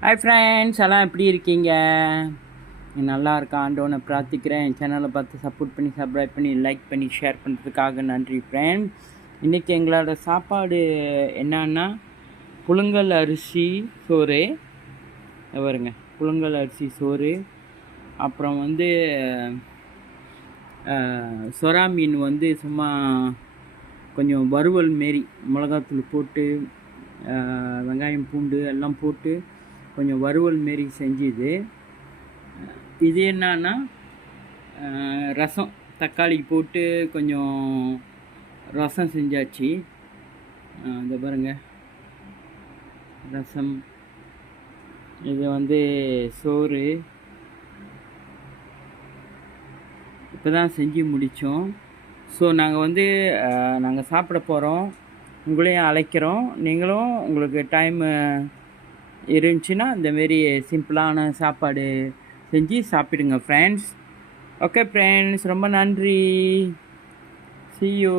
Hi friends, எல்லாம் எப்படி இருக்கீங்க? நீ நல்லா இருக்கா ஆண்டவனை பிரார்த்திக்கிறேன். என் சேனலை பார்த்து சப்போர்ட் பண்ணி சப்ஸ்கிரைப் பண்ணி லைக் பண்ணி ஷேர் பண்ணுறதுக்காக நன்றி ஃப்ரெண்ட். இன்றைக்கி எங்களோட சாப்பாடு என்னன்னா புழுங்கல் அரிசி சோறு. வருங்க, புழுங்கல் அரிசி சோறு. அப்புறம் சொரா மீன் சும்மா கொஞ்சம் வறுவல் மாரி மிளகாத்தூள் போட்டு வெங்காயம் பூண்டு எல்லாம் போட்டு கொஞ்சம் வறுவல் மாரி செஞ்சுது. இது என்னன்னா ரசம் தக்காளி போட்டு கொஞ்சம் ரசம் செஞ்சாச்சு. இந்த பாருங்க ரசம். இது சோறு இப்போ தான் செஞ்சு முடித்தோம். ஸோ நாங்கள் சாப்பிட போகிறோம். உங்களையும் அழைக்கிறோம். நீங்களும் உங்களுக்கு டைமு இருந்துச்சுன்னா இந்தமாரி சிம்பிளான சாப்பாடு செஞ்சு சாப்பிடுங்க ஃப்ரெண்ட்ஸ். ஓகே ஃப்ரெண்ட்ஸ், ரொம்ப நன்றி. See you.